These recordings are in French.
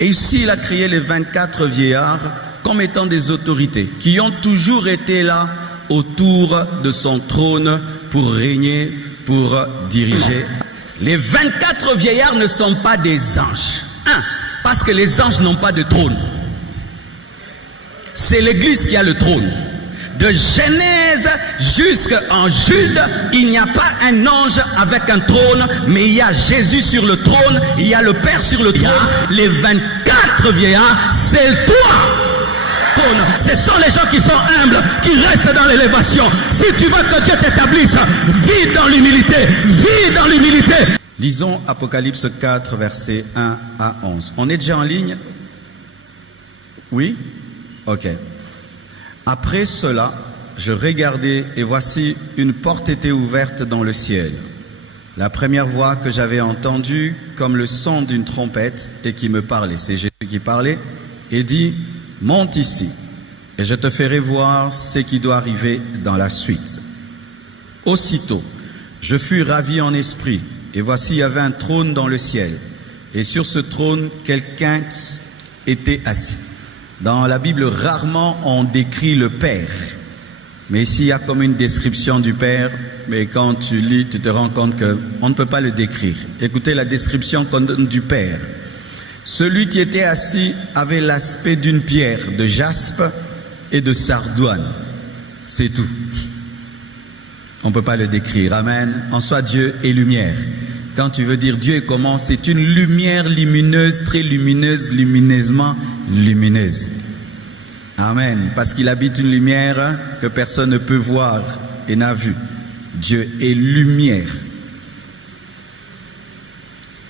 Et ici, il a créé les 24 vieillards comme étant des autorités qui ont toujours été là autour de son trône pour régner, pour diriger. Les 24 vieillards ne sont pas des anges. Parce que les anges n'ont pas de trône. C'est l'Église qui a le trône. De Genèse jusqu'en Jude, il n'y a pas un ange avec un trône, mais il y a Jésus sur le trône, il y a le Père sur le trône. Les 24 vieillards, c'est toi. Ce sont les gens qui sont humbles, qui restent dans l'élévation. Si tu veux que Dieu t'établisse, vis dans l'humilité, vis dans l'humilité. Lisons Apocalypse 4, versets 1 à 11. On est déjà en ligne? Oui? Ok. Après cela, je regardai et voici une porte était ouverte dans le ciel. La première voix que j'avais entendue comme le son d'une trompette et qui me parlait, c'est Jésus qui parlait, et dit, monte ici et je te ferai voir ce qui doit arriver dans la suite. Aussitôt, je fus ravi en esprit et voici il y avait un trône dans le ciel et sur ce trône quelqu'un qui était assis. Dans la Bible, rarement on décrit le Père. Mais ici, il y a comme une description du Père. Mais quand tu lis, tu te rends compte qu'on ne peut pas le décrire. Écoutez la description qu'on donne du Père. Celui qui était assis avait l'aspect d'une pierre, de jaspe et de sardoine. C'est tout. On ne peut pas le décrire. Amen. En soi, Dieu est lumière. Quand tu veux dire Dieu est comment, c'est une lumière lumineuse, très lumineuse, lumineusement lumineuse. Amen. Parce qu'il habite une lumière que personne ne peut voir et n'a vue. Dieu est lumière.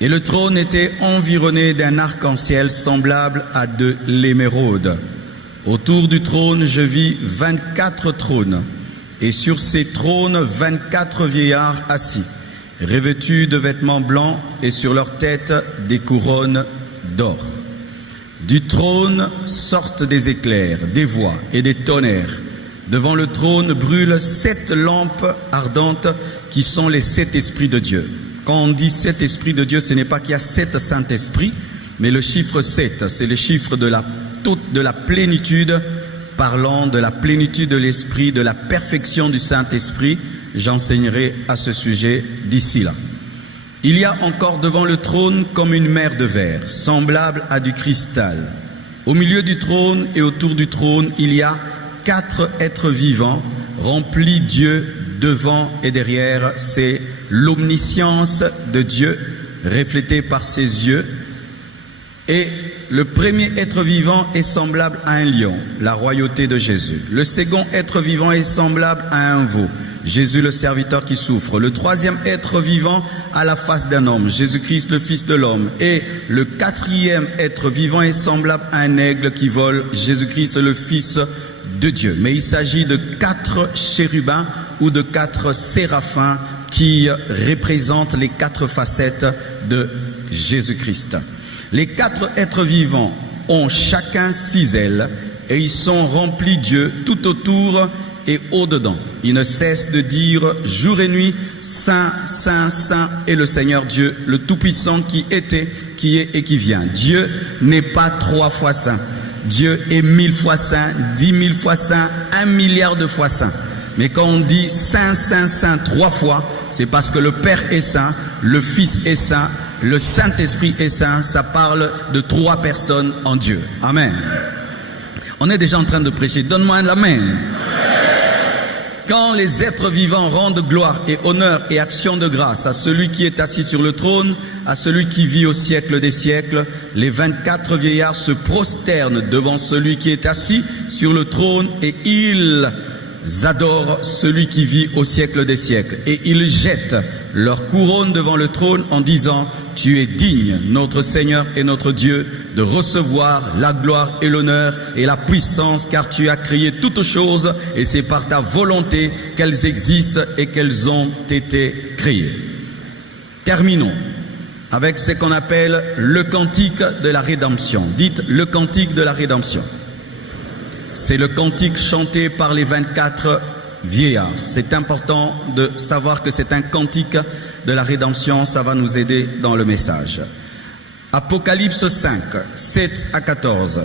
Et le trône était environné d'un arc-en-ciel semblable à de l'émeraude. Autour du trône, je vis 24 trônes. Et sur ces trônes, 24 vieillards assis, revêtus de vêtements blancs et sur leurs têtes des couronnes d'or. Du trône sortent des éclairs, des voix et des tonnerres. Devant le trône brûlent 7 lampes ardentes qui sont les 7 esprits de Dieu. Quand on dit 7 esprits de Dieu, ce n'est pas qu'il y a 7 Saint-Esprits, mais le chiffre 7, c'est le chiffre de la plénitude, parlant de la plénitude de l'Esprit, de la perfection du Saint-Esprit. J'enseignerai à ce sujet d'ici là. Il y a encore devant le trône comme une mer de verre, semblable à du cristal. Au milieu du trône et autour du trône, il y a 4 êtres vivants, remplis Dieu devant et derrière. C'est l'omniscience de Dieu, reflétée par ses yeux. Et le premier être vivant est semblable à un lion, la royauté de Jésus. Le second être vivant est semblable à un veau, Jésus le serviteur qui souffre. Le troisième être vivant a la face d'un homme, Jésus-Christ le Fils de l'homme. Et le quatrième être vivant est semblable à un aigle qui vole, Jésus-Christ le Fils de Dieu. Mais il s'agit de 4 chérubins ou de 4 séraphins qui représentent les 4 facettes de Jésus-Christ. Les 4 êtres vivants ont chacun 6 ailes et ils sont remplis Dieu tout autour et au-dedans. Ils ne cessent de dire jour et nuit, Saint, Saint, Saint est le Seigneur Dieu, le Tout-Puissant qui était, qui est et qui vient. Dieu n'est pas 3 fois saint. Dieu est 1000 fois saint, 10 000 fois saint, 1 milliard de fois saint. Mais quand on dit Saint, Saint, Saint 3 fois, c'est parce que le Père est saint, le Fils est saint, le Saint-Esprit est saint. Ça parle de 3 personnes en Dieu. Amen. On est déjà en train de prêcher. Donne-moi un amen. Quand les êtres vivants rendent gloire et honneur et action de grâce à celui qui est assis sur le trône, à celui qui vit au siècle des siècles, les 24 vieillards se prosternent devant celui qui est assis sur le trône et ils adorent celui qui vit au siècle des siècles. Et ils jettent leur couronne devant le trône en disant « Tu es digne, notre Seigneur et notre Dieu, de recevoir la gloire et l'honneur et la puissance, car tu as créé toutes choses et c'est par ta volonté qu'elles existent et qu'elles ont été créées. » Terminons avec ce qu'on appelle le cantique de la rédemption. Dites le cantique de la rédemption. C'est le cantique chanté par les 24 vieillards. C'est important de savoir que c'est un cantique de la rédemption, ça va nous aider dans le message. Apocalypse 5, 7 à 14.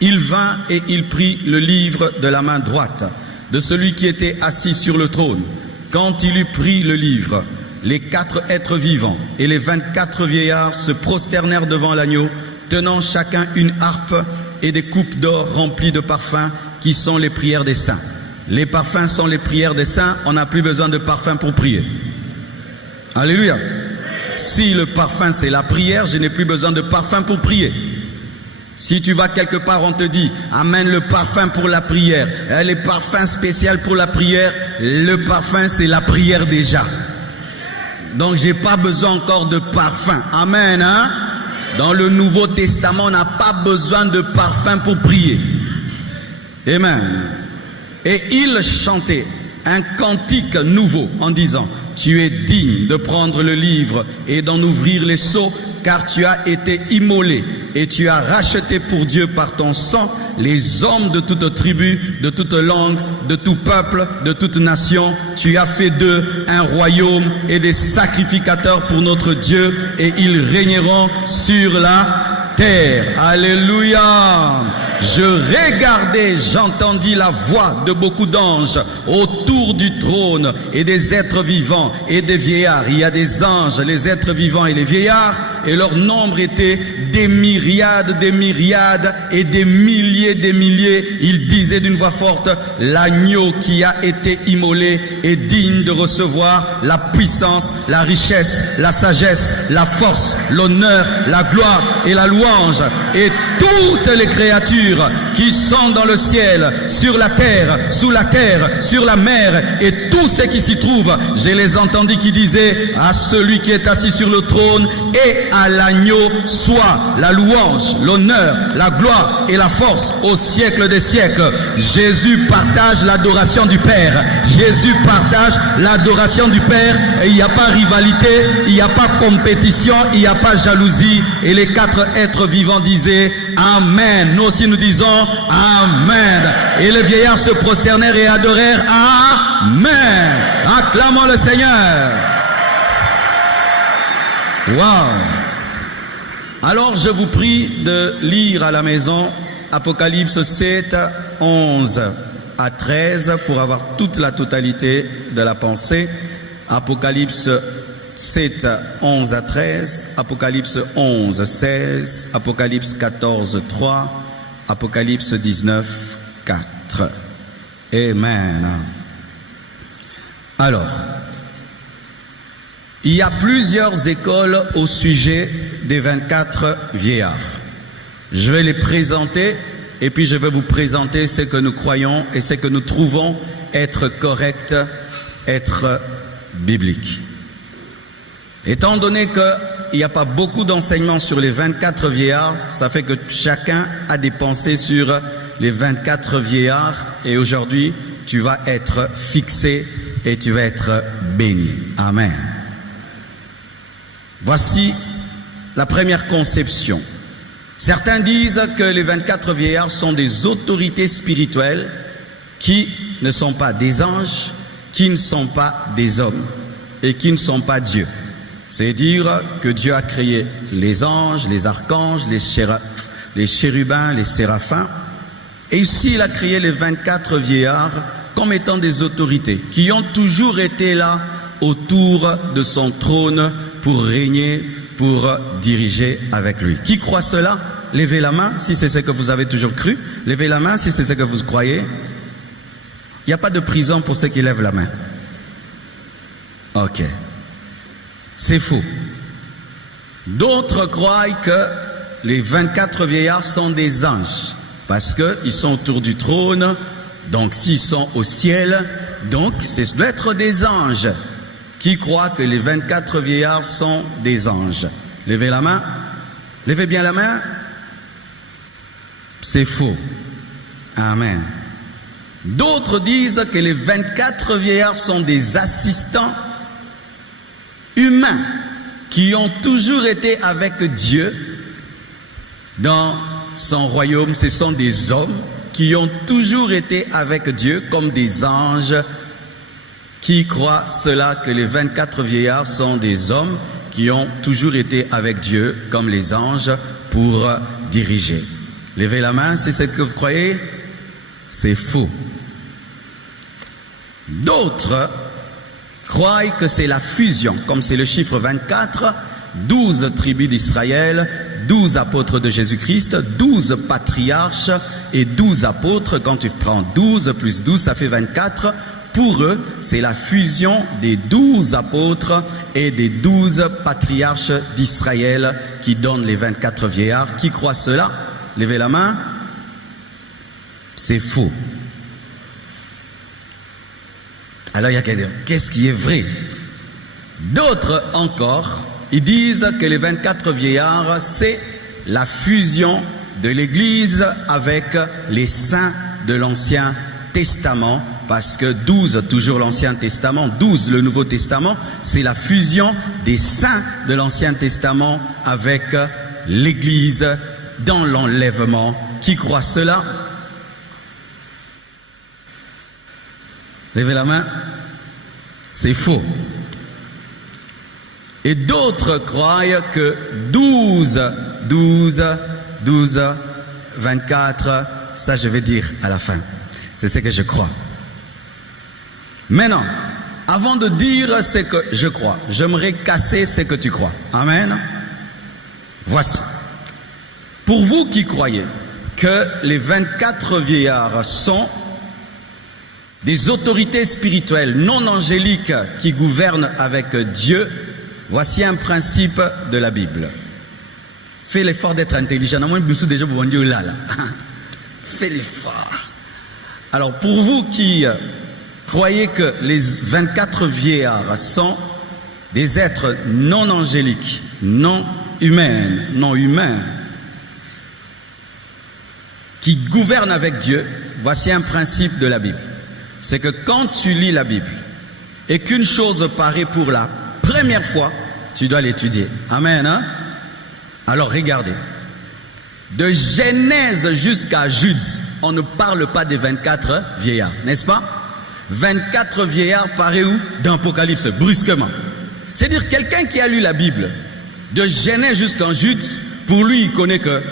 Il vint et il prit le livre de la main droite de celui qui était assis sur le trône. Quand il eut pris le livre, les 4 êtres vivants et les 24 vieillards se prosternèrent devant l'agneau, tenant chacun une harpe et des coupes d'or remplies de parfums qui sont les prières des saints. Les parfums sont les prières des saints, on n'a plus besoin de parfum pour prier. Alléluia. Si le parfum c'est la prière, je n'ai plus besoin de parfum pour prier. Si tu vas quelque part, on te dit, amène le parfum pour la prière. Les parfums spéciaux pour la prière, le parfum c'est la prière déjà. Donc j'ai pas besoin encore de parfum. Amen, hein? Dans le Nouveau Testament, on n'a pas besoin de parfum pour prier. Amen. Et il chantait un cantique nouveau en disant, tu es digne de prendre le livre et d'en ouvrir les sceaux, car tu as été immolé et tu as racheté pour Dieu par ton sang les hommes de toute tribu, de toute langue, de tout peuple, de toute nation. Tu as fait d'eux un royaume et des sacrificateurs pour notre Dieu, et ils régneront sur la terre. Alléluia. Je regardais, j'entendis la voix de beaucoup d'anges autour du trône et des êtres vivants et des vieillards. Il y a des anges, les êtres vivants et les vieillards, et leur nombre était des myriades et des milliers. Ils disaient d'une voix forte, l'agneau qui a été immolé est digne de recevoir la puissance, la richesse, la sagesse, la force, l'honneur, la gloire et la louange. Et toutes les créatures qui sont dans le ciel, sur la terre, sous la terre, sur la mer, et tout ce qui s'y trouve, je les entendis qui disaient, à celui qui est assis sur le trône et à l'agneau soit la louange, l'honneur, la gloire et la force au siècle des siècles. Jésus partage l'adoration du Père. Jésus partage l'adoration du Père, et il n'y a pas rivalité, il n'y a pas compétition, il n'y a pas jalousie. Et les 4 êtres vivants disaient Amen. Nous aussi nous disons Amen. Et les vieillards se prosternèrent et adorèrent Amen. Acclamons le Seigneur. Wow. Alors je vous prie de lire à la maison Apocalypse 7, 11 à 13 pour avoir toute la totalité de la pensée. Apocalypse 7, 11 à 13, Apocalypse 11, 16, Apocalypse 14, 3, Apocalypse 19, 4. Amen. Alors, il y a plusieurs écoles au sujet des 24 vieillards. Je vais les présenter et puis je vais vous présenter ce que nous croyons et ce que nous trouvons être correct, être biblique. Étant donné qu'il n'y a pas beaucoup d'enseignements sur les 24 vieillards, ça fait que chacun a des pensées sur les 24 vieillards, et aujourd'hui tu vas être fixé et tu vas être béni. Amen. Voici la première conception. Certains disent que les 24 vieillards sont des autorités spirituelles qui ne sont pas des anges, qui ne sont pas des hommes et qui ne sont pas Dieu. C'est dire que Dieu a créé les anges, les archanges, les chérubins, les séraphins. Et ici, il a créé les 24 vieillards comme étant des autorités qui ont toujours été là autour de son trône pour régner, pour diriger avec lui. Qui croit cela? Levez la main si c'est ce que vous avez toujours cru. Levez la main si c'est ce que vous croyez. Il n'y a pas de prison pour ceux qui lèvent la main. Ok. C'est faux. D'autres croient que les 24 vieillards sont des anges parce qu'ils sont autour du trône. Donc s'ils sont au ciel, donc ce doit être des anges. Qui croient que les 24 vieillards sont des anges? Levez la main. Levez bien la main. C'est faux. Amen. D'autres disent que les 24 vieillards sont des assistants humains qui ont toujours été avec Dieu dans son royaume. Ce sont des hommes qui ont toujours été avec Dieu comme des anges. Qui croient cela, que les 24 vieillards sont des hommes qui ont toujours été avec Dieu comme les anges pour diriger. Levez la main, c'est ce que vous croyez? C'est faux. D'autres croient que c'est la fusion, comme c'est le chiffre 24, 12 tribus d'Israël, 12 apôtres de Jésus-Christ, 12 patriarches et 12 apôtres. Quand tu prends 12 plus 12, ça fait 24. Pour eux, c'est la fusion des 12 apôtres et des 12 patriarches d'Israël qui donnent les 24 vieillards. Qui croit cela? Levez la main. C'est faux. Alors il y a quelqu'un, qu'est-ce qui est vrai? D'autres encore, ils disent que les 24 vieillards, c'est la fusion de l'Église avec les saints de l'Ancien Testament, parce que 12, toujours l'Ancien Testament, 12, le Nouveau Testament, c'est la fusion des saints de l'Ancien Testament avec l'Église dans l'enlèvement. Qui croit cela? Levez la main. C'est faux. Et d'autres croient que 12, 24, ça je vais dire à la fin. C'est ce que je crois. Maintenant, avant de dire ce que je crois, j'aimerais casser ce que tu crois. Amen. Voici. Pour vous qui croyez que les 24 vieillards sont des autorités spirituelles non angéliques qui gouvernent avec Dieu, voici un principe de la Bible. Fais l'effort d'être intelligent. Fais l'effort. Alors pour vous qui croyez que les 24 vieillards sont des êtres non angéliques, non humains, qui gouvernent avec Dieu, voici un principe de la Bible. C'est que quand tu lis la Bible et qu'une chose paraît pour la première fois, tu dois l'étudier. Amen. Hein? Alors regardez. De Genèse jusqu'à Jude, on ne parle pas des 24 vieillards, n'est-ce pas? 24 vieillards paraît où? Dans Apocalypse, brusquement. C'est-à-dire quelqu'un qui a lu la Bible, de Genèse jusqu'en Jude, pour lui il connaît que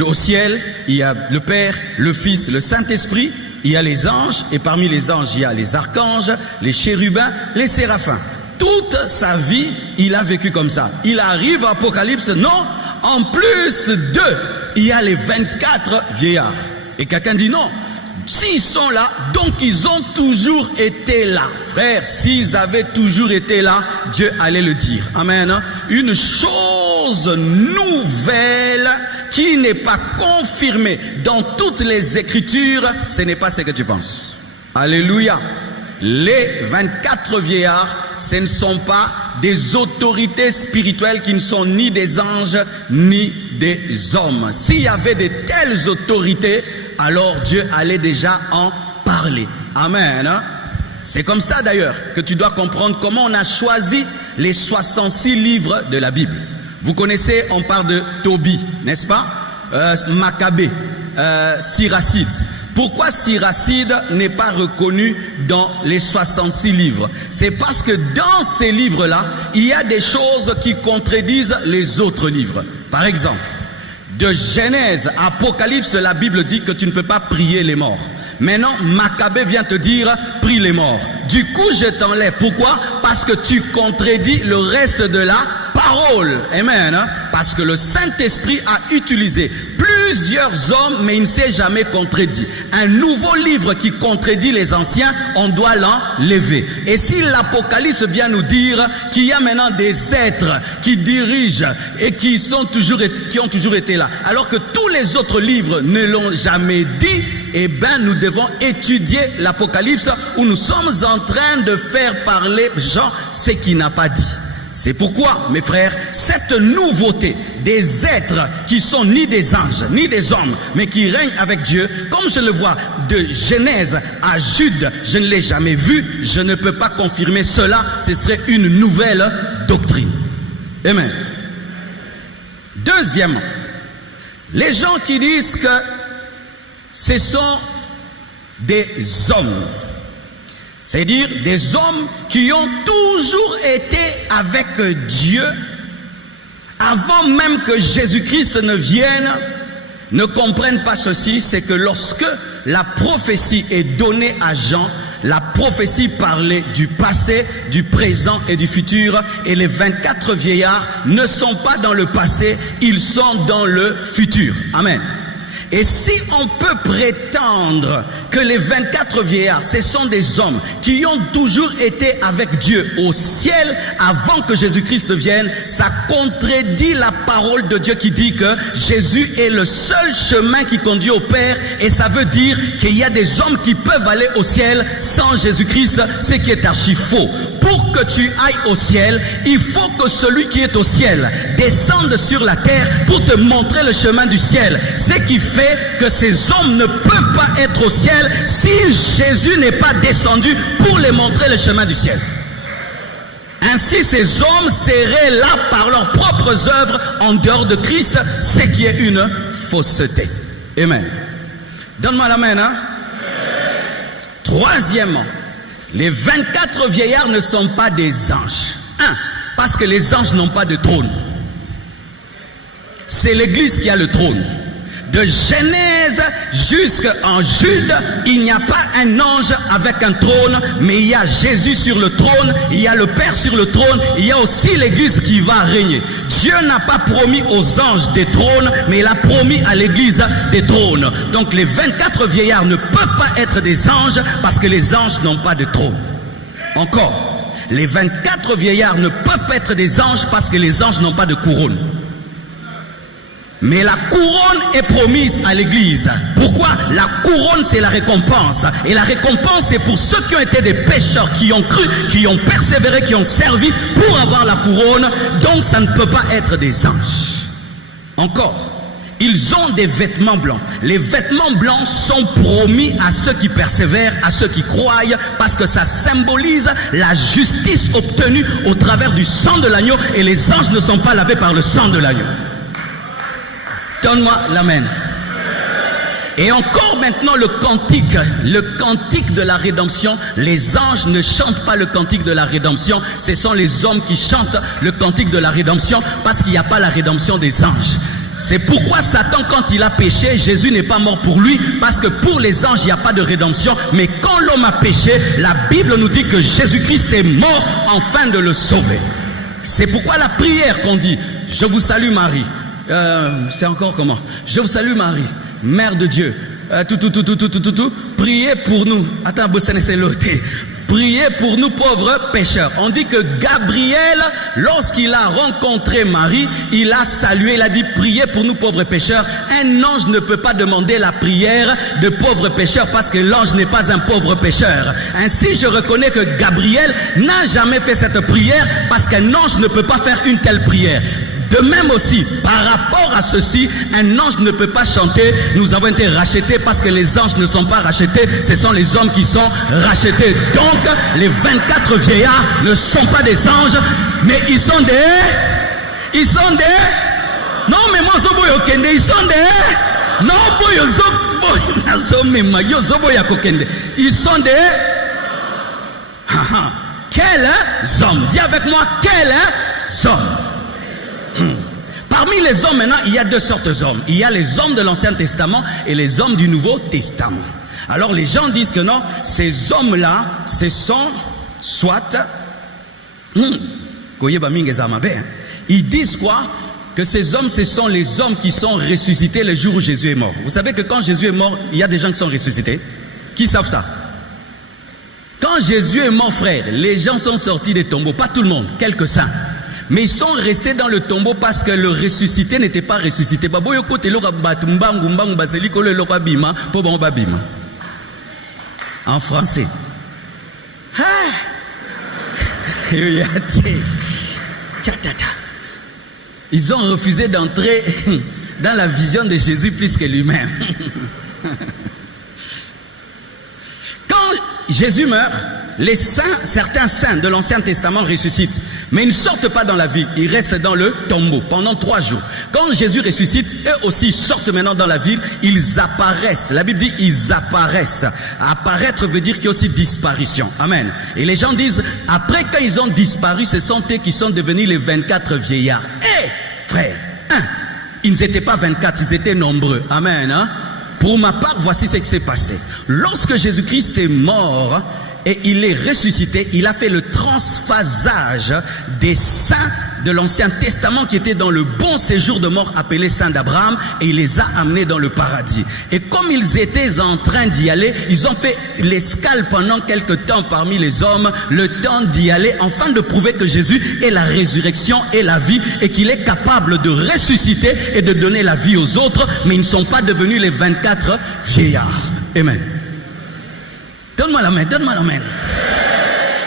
au ciel, il y a le Père, le Fils, le Saint-Esprit, il y a les anges, et parmi les anges, il y a les archanges, les chérubins, les séraphins. Toute sa vie, il a vécu comme ça. Il arrive à Apocalypse, non, en plus d'eux, il y a les 24 vieillards. Et quelqu'un dit non, s'ils sont là, donc ils ont toujours été là. Frère, s'ils avaient toujours été là, Dieu allait le dire. Amen. Une chose nouvelle qui n'est pas confirmée dans toutes les Écritures, ce n'est pas ce que tu penses. Alléluia. Les 24 vieillards, ce ne sont pas des autorités spirituelles qui ne sont ni des anges ni des hommes. S'il y avait de telles autorités, alors Dieu allait déjà en parler. Amen. C'est comme ça d'ailleurs que tu dois comprendre comment on a choisi les 66 livres de la Bible. Vous connaissez, on parle de Tobie, n'est-ce pas? Maccabée, Siracide. Pourquoi Siracide n'est pas reconnu dans les 66 livres? C'est parce que dans ces livres-là, il y a des choses qui contredisent les autres livres. Par exemple, de Genèse à Apocalypse, la Bible dit que tu ne peux pas prier les morts. Maintenant, Maccabée vient te dire, prie les morts. Du coup, je t'enlève. Pourquoi? Parce que tu contredis le reste de la parole. Amen. Parce que le Saint-Esprit a utilisé plusieurs hommes, mais il ne s'est jamais contredit. Un nouveau livre qui contredit les anciens, on doit l'enlever. Et si l'Apocalypse vient nous dire qu'il y a maintenant des êtres qui dirigent et qui ont toujours été là, alors que tous les autres livres ne l'ont jamais dit, eh bien nous devons étudier l'Apocalypse où nous sommes en train de faire parler Jean ce qu'il n'a pas dit. C'est pourquoi, mes frères, cette nouveauté des êtres qui sont ni des anges, ni des hommes, mais qui règnent avec Dieu, comme je le vois de Genèse à Jude, je ne l'ai jamais vu, je ne peux pas confirmer cela, ce serait une nouvelle doctrine. Amen. Deuxièmement, les gens qui disent que ce sont des hommes, c'est-à-dire des hommes qui ont toujours été avec Dieu avant même que Jésus-Christ ne vienne, ne comprennent pas ceci, c'est que lorsque la prophétie est donnée à Jean, la prophétie parlait du passé, du présent et du futur, et les 24 vieillards ne sont pas dans le passé, ils sont dans le futur. Amen. Et si on peut prétendre que les 24 vieillards, ce sont des hommes qui ont toujours été avec Dieu au ciel avant que Jésus-Christ ne vienne, ça contredit la parole de Dieu qui dit que Jésus est le seul chemin qui conduit au Père, et ça veut dire qu'il y a des hommes qui peuvent aller au ciel sans Jésus-Christ, ce qui est archi faux. Pour que tu ailles au ciel, il faut que celui qui est au ciel descende sur la terre pour te montrer le chemin du ciel. Ce qui fait que ces hommes ne peuvent pas être au ciel si Jésus n'est pas descendu pour les montrer le chemin du ciel. Ainsi, ces hommes seraient là par leurs propres œuvres en dehors de Christ, ce qui est une fausseté. Amen. Donne-moi l'amen, hein? Troisièmement, les 24 vieillards ne sont pas des anges. Parce que les anges n'ont pas de trône. C'est l'Église qui a le trône. De Genèse jusqu'en Jude, il n'y a pas un ange avec un trône, mais il y a Jésus sur le trône, il y a le Père sur le trône, il y a aussi l'Église qui va régner. Dieu n'a pas promis aux anges des trônes, mais il a promis à l'Église des trônes. Donc les 24 vieillards ne peuvent pas être des anges parce que les anges n'ont pas de trône. Encore, les 24 vieillards ne peuvent pas être des anges parce que les anges n'ont pas de couronne. Mais la couronne est promise à l'Église. Pourquoi? La couronne, c'est la récompense. Et la récompense, c'est pour ceux qui ont été des pécheurs, qui ont cru, qui ont persévéré, qui ont servi pour avoir la couronne. Donc, ça ne peut pas être des anges. Encore, ils ont des vêtements blancs. Les vêtements blancs sont promis à ceux qui persévèrent, à ceux qui croient, parce que ça symbolise la justice obtenue au travers du sang de l'agneau. Et les anges ne sont pas lavés par le sang de l'agneau. Donne-moi l'amen. Et encore maintenant le cantique de la rédemption. Les anges ne chantent pas le cantique de la rédemption. Ce sont les hommes qui chantent le cantique de la rédemption parce qu'il n'y a pas la rédemption des anges. C'est pourquoi Satan, quand il a péché, Jésus n'est pas mort pour lui, parce que pour les anges, il n'y a pas de rédemption. Mais quand l'homme a péché, la Bible nous dit que Jésus-Christ est mort afin de le sauver. C'est pourquoi la prière qu'on dit, je vous salue Marie. C'est encore comment? Je vous salue Marie, Mère de Dieu. Priez pour nous. Attends, priez pour nous pauvres pécheurs. On dit que Gabriel, lorsqu'il a rencontré Marie, il a salué, il a dit priez pour nous pauvres pécheurs. Un ange ne peut pas demander la prière de pauvres pécheurs parce que l'ange n'est pas un pauvre pécheur. Ainsi, je reconnais que Gabriel n'a jamais fait cette prière parce qu'un ange ne peut pas faire une telle prière. De même aussi, par rapport à ceci, un ange ne peut pas chanter. Nous avons été rachetés parce que les anges ne sont pas rachetés. Ce sont les hommes qui sont rachetés. Donc, les 24 vieillards ne sont pas des anges, mais ils sont des... Non, mais moi, ils sont des... Non, ils sont des... Quels hommes? Dis avec moi, quels hommes? Parmi les hommes maintenant, il y a deux sortes d'hommes. Il y a les hommes de l'Ancien Testament et les hommes du Nouveau Testament. Alors les gens disent que non, ces hommes-là, ce sont soit... Ils disent quoi? Que ces hommes, ce sont les hommes qui sont ressuscités le jour où Jésus est mort. Vous savez que quand Jésus est mort, il y a des gens qui sont ressuscités. Qui savent ça? Quand Jésus est mort, frère, les gens sont sortis des tombeaux. Pas tout le monde, quelques-uns. Mais ils sont restés dans le tombeau parce que le ressuscité n'était pas ressuscité. En français. Ils ont refusé d'entrer dans la vision de Jésus plus que lui-même. Quand Jésus meurt, les saints, certains saints de l'Ancien Testament ressuscitent, mais ils ne sortent pas dans la vie, ils restent dans le tombeau pendant 3 jours. Quand Jésus ressuscite, eux aussi sortent maintenant dans la ville, ils apparaissent. La Bible dit ils apparaissent. Apparaître veut dire qu'il y a aussi disparition. Amen. Et les gens disent, après quand ils ont disparu, ce sont eux qui sont devenus les 24 vieillards. frères, ils n'étaient pas 24, ils étaient nombreux. Amen. Hein? Pour ma part, voici ce qui s'est passé. Lorsque Jésus-Christ est mort et il est ressuscité, il a fait le transphasage des saints de l'Ancien Testament qui étaient dans le bon séjour de mort appelé saint d'Abraham, et il les a amenés dans le paradis. Et comme ils étaient en train d'y aller, ils ont fait l'escale pendant quelque temps parmi les hommes, le temps d'y aller, afin de prouver que Jésus est la résurrection et la vie, et qu'il est capable de ressusciter et de donner la vie aux autres, mais ils ne sont pas devenus les 24 vieillards. Amen. Donne-moi la main, donne-moi la main.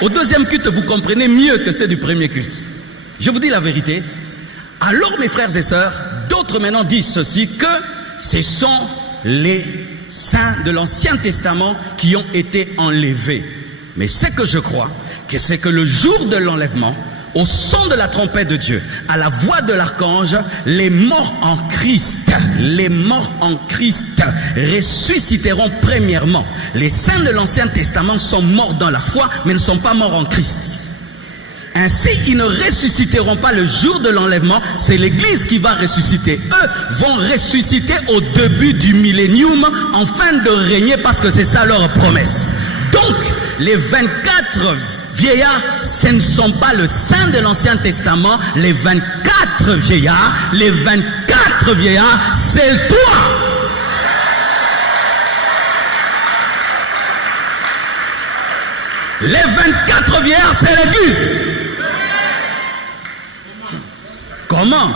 Au deuxième culte, vous comprenez mieux que c'est du premier culte. Je vous dis la vérité. Alors mes frères et sœurs, d'autres maintenant disent ceci, que ce sont les saints de l'Ancien Testament qui ont été enlevés. Mais ce que je crois, c'est que le jour de l'enlèvement, au son de la trompette de Dieu, à la voix de l'archange, les morts en Christ ressusciteront premièrement. Les saints de l'Ancien Testament sont morts dans la foi, mais ne sont pas morts en Christ. Ainsi, ils ne ressusciteront pas le jour de l'enlèvement, c'est l'Église qui va ressusciter. Eux vont ressusciter au début du millénium, afin de régner, parce que c'est ça leur promesse. Donc, les 24 vieillards, ce ne sont pas le saint de l'Ancien Testament. Les 24 vieillards, c'est toi. Les 24 vieillards, c'est l'Église. Comment?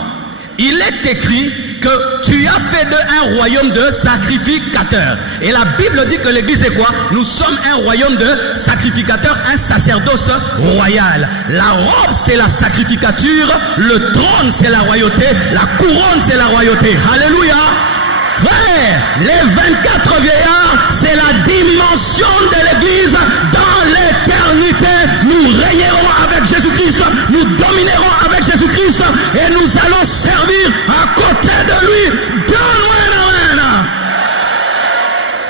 Il est écrit que tu as fait d'eux un royaume de sacrificateurs. Et la Bible dit que l'Église est quoi? Nous sommes un royaume de sacrificateurs, un sacerdoce royal. La robe, c'est la sacrificature. Le trône, c'est la royauté. La couronne, c'est la royauté. Alléluia. Frère, les 24 vieillards, c'est la dimension de l'Église. Dans l'éternité, nous régnerons avec Jésus-Christ, nous dominerons avec Jésus-Christ, et nous allons servir à côté de lui. Donne-moi une main.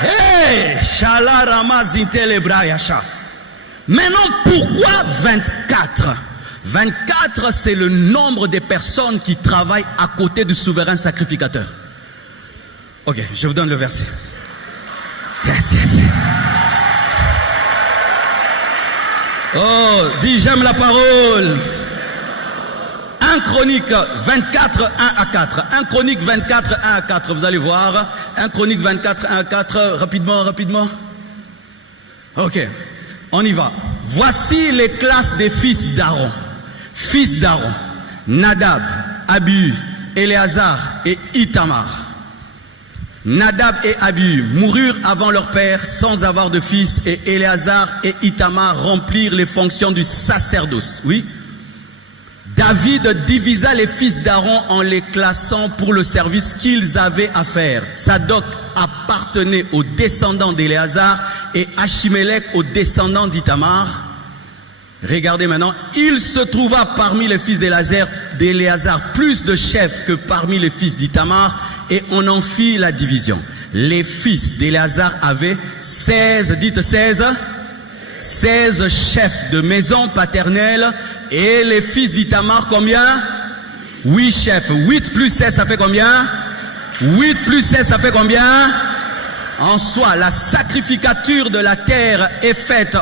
Hey, Shalarama Zintelebra Yasha. Maintenant, pourquoi 24? 24, c'est le nombre des personnes qui travaillent à côté du souverain sacrificateur. Ok, je vous donne le verset. Yes. Oh, dis j'aime la parole. 1 Chronique 24, 1 à 4. 1 Chronique 24, 1 à 4. Vous allez voir. 1 Chronique 24, 1 à 4. Rapidement. Ok, on y va. Voici les classes des fils d'Aaron. Fils d'Aaron, Nadab, Abihu, Éléazar et Ithamar. Nadab et Abihu moururent avant leur père sans avoir de fils, et Éléazar et Ithamar remplirent les fonctions du sacerdoce. Oui. David divisa les fils d'Aaron en les classant pour le service qu'ils avaient à faire. Tsadok appartenait aux descendants d'Éléazar et Achimélec aux descendants d'Ithamar. Regardez maintenant, il se trouva parmi les fils d'Éléazar plus de chefs que parmi les fils d'Ithamar, et on en fit la division. Les fils d'Éléazar avaient 16 chefs de maison paternelle, et les fils d'Ithamar combien? 8 chefs. 8 plus 16 ça fait combien? 8 plus 16 ça fait combien? En soi, la sacrificature de la terre est faite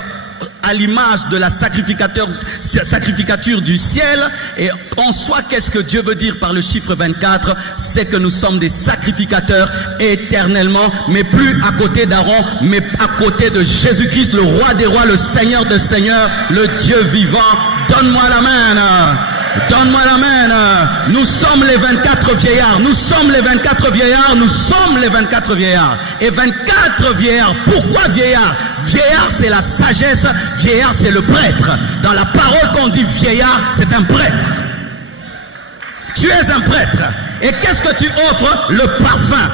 à l'image de la sacrificature du ciel. Et en soi, qu'est-ce que Dieu veut dire par le chiffre 24? C'est que nous sommes des sacrificateurs éternellement, mais plus à côté d'Aaron, mais à côté de Jésus-Christ, le roi des rois, le Seigneur des seigneurs, le Dieu vivant. Donne-moi la main. Donne-moi la main. Nous sommes les 24 vieillards. Nous sommes les 24 vieillards. Nous sommes les 24 vieillards. Et 24 vieillards. Pourquoi vieillards? Vieillard, c'est la sagesse. Vieillard, c'est le prêtre. Dans la parole qu'on dit vieillard, c'est un prêtre. Tu es un prêtre. Et qu'est-ce que tu offres? Le parfum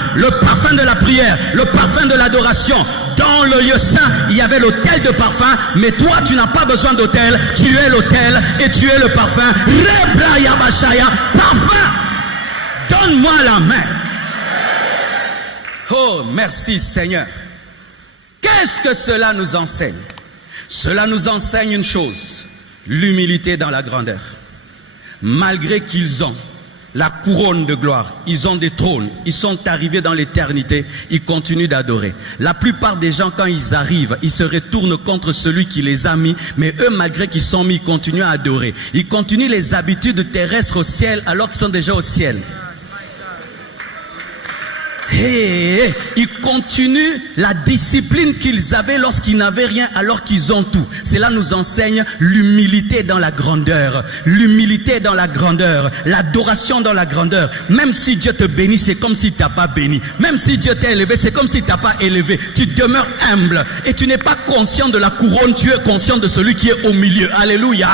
de la prière, le parfum de l'adoration. Dans le lieu saint, il y avait l'autel de parfum, mais toi, tu n'as pas besoin d'autel. Tu es l'autel et tu es le parfum. Reblaya Bashaya, parfum. Donne-moi la main. Oh, merci Seigneur. Qu'est-ce que cela nous enseigne? Cela nous enseigne une chose, l'humilité dans la grandeur. Malgré qu'ils ont la couronne de gloire. Ils ont des trônes. Ils sont arrivés dans l'éternité. Ils continuent d'adorer. La plupart des gens, quand ils arrivent, ils se retournent contre celui qui les a mis. Mais eux, malgré qu'ils sont mis, ils continuent à adorer. Ils continuent les habitudes terrestres au ciel alors qu'ils sont déjà au ciel. Hey, ils continuent la discipline qu'ils avaient lorsqu'ils n'avaient rien alors qu'ils ont tout. Cela nous enseigne l'humilité dans la grandeur. L'humilité dans la grandeur. L'adoration dans la grandeur. Même si Dieu te bénit, c'est comme si tu n'as pas béni. Même si Dieu t'a élevé, c'est comme si tu n'as pas élevé. Tu demeures humble et tu n'es pas conscient de la couronne. Tu es conscient de celui qui est au milieu. Alléluia.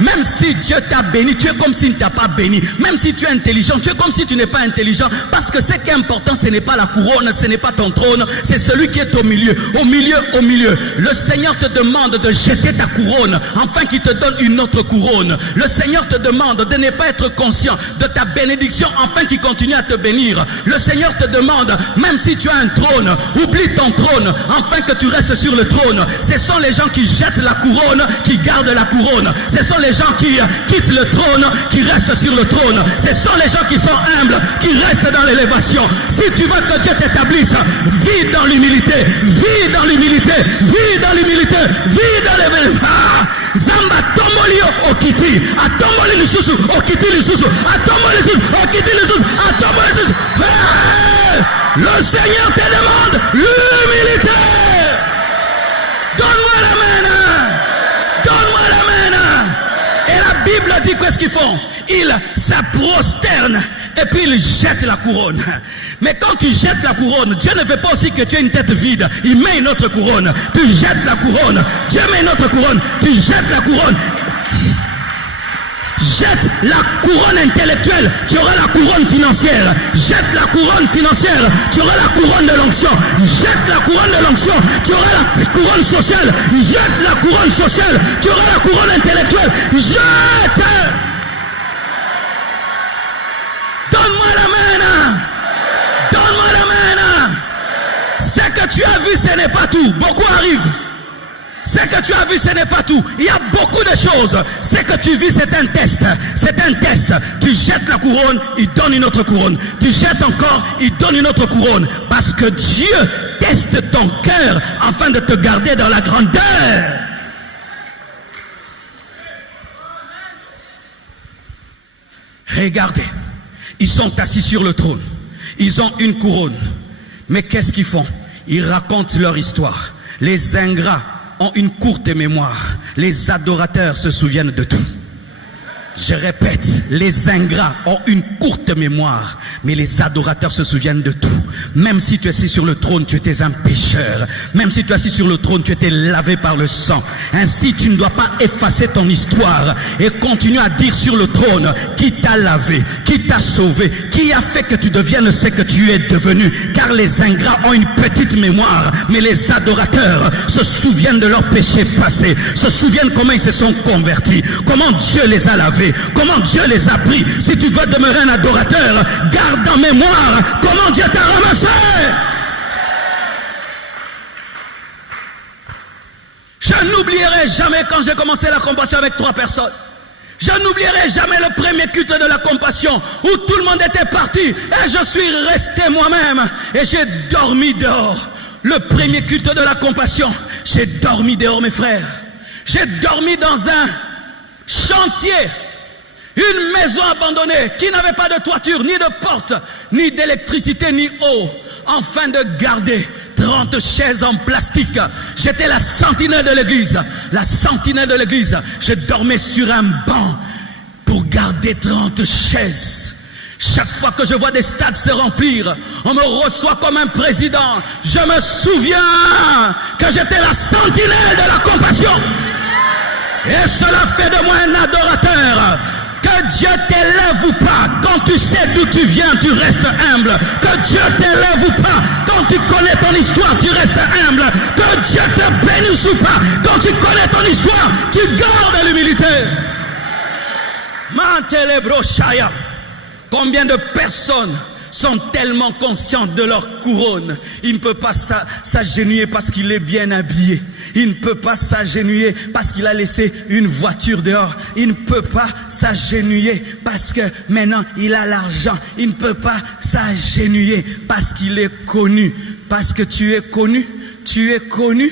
Même si Dieu t'a béni, tu es comme s'il ne t'a pas béni. Même si tu es intelligent, tu es comme si tu n'es pas intelligent. Parce que ce qui est important, ce n'est pas la couronne, ce n'est pas ton trône, c'est celui qui est au milieu. Au milieu, au milieu. Le Seigneur te demande de jeter ta couronne afin qu'il te donne une autre couronne. Le Seigneur te demande de ne pas être conscient de ta bénédiction afin qu'il continue à te bénir. Le Seigneur te demande, même si tu as un trône, oublie ton trône afin que tu restes sur le trône. Ce sont les gens qui jettent la couronne qui gardent la couronne. Ce sont les gens qui quittent le trône qui restent sur le trône. Ce sont les gens qui sont humbles qui restent dans l'élévation. Si tu veux que Dieu t'établisse, vis dans l'humilité, vis dans l'humilité, vis dans l'humilité, vis dans l'humilité. Zamba tomolio okiti, atomoli lisusu, okiti lisusu, atomoli lisusu, okiti lisusu, atomoli lisusu. Le Seigneur te demande l'humilité. Donne-moi la main. Donne-moi la main. Et la Bible dit qu'est-ce qu'ils font? Ils s'aprosternent et puis ils jettent la couronne. Mais quand tu jettes la couronne, Dieu ne veut pas aussi que tu aies une tête vide. Il met une autre couronne. Tu jettes la couronne. Dieu met une autre couronne. Tu jettes la couronne. Jette la couronne intellectuelle, tu auras la couronne financière. Jette la couronne financière, tu auras la couronne de l'onction. Jette la couronne de l'onction, tu auras la couronne sociale. Jette la couronne sociale, tu auras la couronne intellectuelle. Jette. Donne-moi la main. Donne-moi la main. Ce que tu as vu, ce n'est pas tout. Beaucoup arrivent. Ce que tu as vu, ce n'est pas tout. Il y a beaucoup de choses. Ce que tu vis, c'est un test. C'est un test. Tu jettes la couronne, il donne une autre couronne. Tu jettes encore, il donne une autre couronne. Parce que Dieu teste ton cœur afin de te garder dans la grandeur. Regardez. Ils sont assis sur le trône. Ils ont une couronne. Mais qu'est-ce qu'ils font? Ils racontent leur histoire. Les ingrats ont une courte mémoire. Les adorateurs se souviennent de tout. Je répète, les ingrats ont une courte mémoire, mais les adorateurs se souviennent de tout. Même si tu es assis sur le trône, tu étais un pécheur. Même si tu es assis sur le trône, tu étais lavé par le sang. Ainsi, tu ne dois pas effacer ton histoire et continuer à dire sur le trône qui t'a lavé, qui t'a sauvé, qui a fait que tu deviennes ce que tu es devenu. Car les ingrats ont une petite mémoire, mais les adorateurs se souviennent de leurs péchés passés, se souviennent comment ils se sont convertis, comment Dieu les a lavés, comment Dieu les a pris. Si tu dois demeurer un adorateur, garde en mémoire comment Dieu t'a ramassé. Je n'oublierai jamais quand j'ai commencé la compassion avec 3 personnes. Je n'oublierai jamais le premier culte de la compassion où tout le monde était parti et je suis resté moi-même et j'ai dormi dehors. Le premier culte de la compassion, j'ai dormi dehors, mes frères. J'ai dormi dans un chantier. Une maison abandonnée qui n'avait pas de toiture, ni de porte, ni d'électricité, ni eau, afin de garder 30 chaises en plastique. J'étais la sentinelle de l'église. La sentinelle de l'église. Je dormais sur un banc pour garder 30 chaises. Chaque fois que je vois des stades se remplir, on me reçoit comme un président. Je me souviens que j'étais la sentinelle de la compassion. Et cela fait de moi un adorateur. Que Dieu t'élève ou pas, quand tu sais d'où tu viens, tu restes humble. Que Dieu t'élève ou pas, quand tu connais ton histoire, tu restes humble. Que Dieu te bénisse ou pas, quand tu connais ton histoire, tu gardes l'humilité. Combien de personnes sont tellement conscients de leur couronne. Il ne peut pas s'agenouiller parce qu'il est bien habillé. Il ne peut pas s'agenouiller parce qu'il a laissé une voiture dehors. Il ne peut pas s'agenouiller parce que maintenant il a l'argent. Il ne peut pas s'agenouiller parce qu'il est connu. Parce que tu es connu. Tu es connu.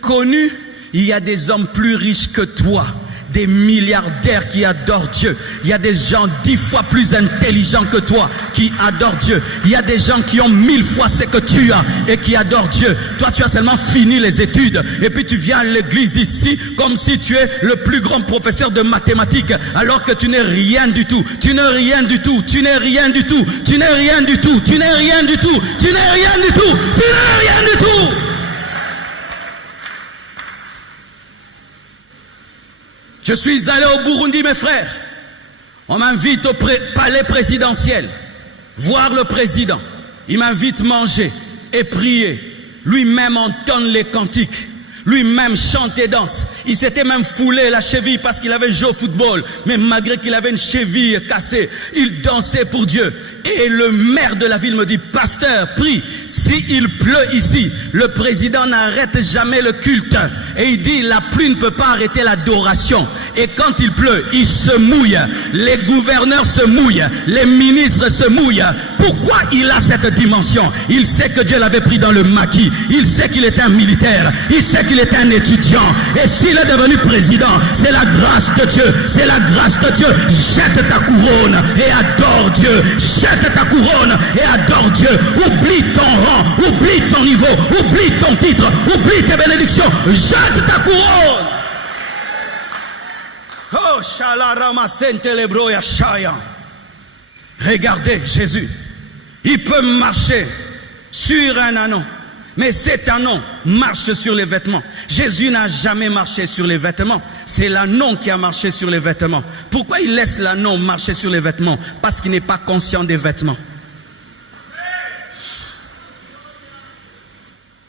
Connu. Il y a des hommes plus riches que toi. Des milliardaires qui adorent Dieu. Il y a des gens 10 fois plus intelligents que toi qui adorent Dieu. Il y a des gens qui ont 1000 fois ce que tu as et qui adorent Dieu. Toi, tu as seulement fini les études et puis tu viens à l'église ici comme si tu es le plus grand professeur de mathématiques alors que tu n'es rien du tout. Tu n'es rien du tout. Tu n'es rien du tout. Tu n'es rien du tout. Tu n'es rien du tout. Tu n'es rien du tout. Tu n'es rien du tout. Je suis allé au Burundi, mes frères. On m'invite au palais présidentiel, voir le président. Il m'invite manger et prier. Lui-même entonne les cantiques. Lui-même chante et danse. Il s'était même foulé la cheville parce qu'il avait joué au football. Mais malgré qu'il avait une cheville cassée, il dansait pour Dieu. Et le maire de la ville me dit, pasteur, prie, s'il pleut ici, le président n'arrête jamais le culte. Et il dit, la pluie ne peut pas arrêter l'adoration. Et quand il pleut, il se mouille. Les gouverneurs se mouillent. Les ministres se mouillent. Pourquoi il a cette dimension? Il sait que Dieu l'avait pris dans le maquis. Il sait qu'il était un militaire. Il sait qu'il était un étudiant. Et s'il est devenu président, c'est la grâce de Dieu. C'est la grâce de Dieu. Jette ta couronne et adore Dieu. Jette ta couronne et adore Dieu. Oublie ton rang, oublie ton niveau, oublie ton titre, oublie tes bénédictions. Jette ta couronne. Oh, shalarama sente lebroya shaya. Regardez Jésus. Il peut marcher sur un anneau. Mais cet anneau marche sur les vêtements. Jésus n'a jamais marché sur les vêtements. C'est l'anneau qui a marché sur les vêtements. Pourquoi il laisse l'anneau marcher sur les vêtements? Parce qu'il n'est pas conscient des vêtements.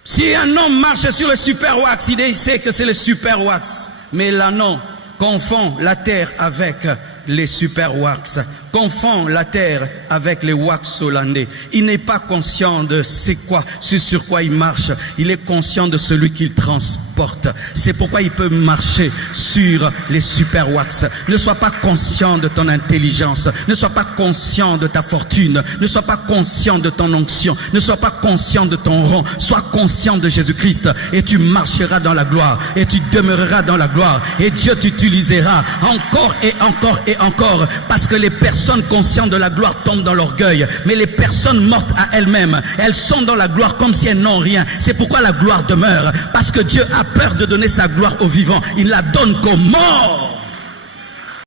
Si un homme marche sur le super wax, il sait que c'est le super wax. Mais l'anneau confond la terre avec les super wax, confond la terre avec les wax hollandais. Il n'est pas conscient de ce sur quoi il marche. Il est conscient de celui qu'il transporte. C'est pourquoi il peut marcher sur les super wax. Ne sois pas conscient de ton intelligence. Ne sois pas conscient de ta fortune. Ne sois pas conscient de ton onction. Ne sois pas conscient de ton rang. Sois conscient de Jésus-Christ et tu marcheras dans la gloire et tu demeureras dans la gloire et Dieu t'utilisera encore et encore et encore, parce que les personnes conscientes de la gloire tombent dans l'orgueil, mais les personnes mortes à elles-mêmes, elles sont dans la gloire comme si elles n'ont rien. C'est pourquoi la gloire demeure, parce que Dieu a peur de donner sa gloire aux vivants. Il la donne qu'aux morts.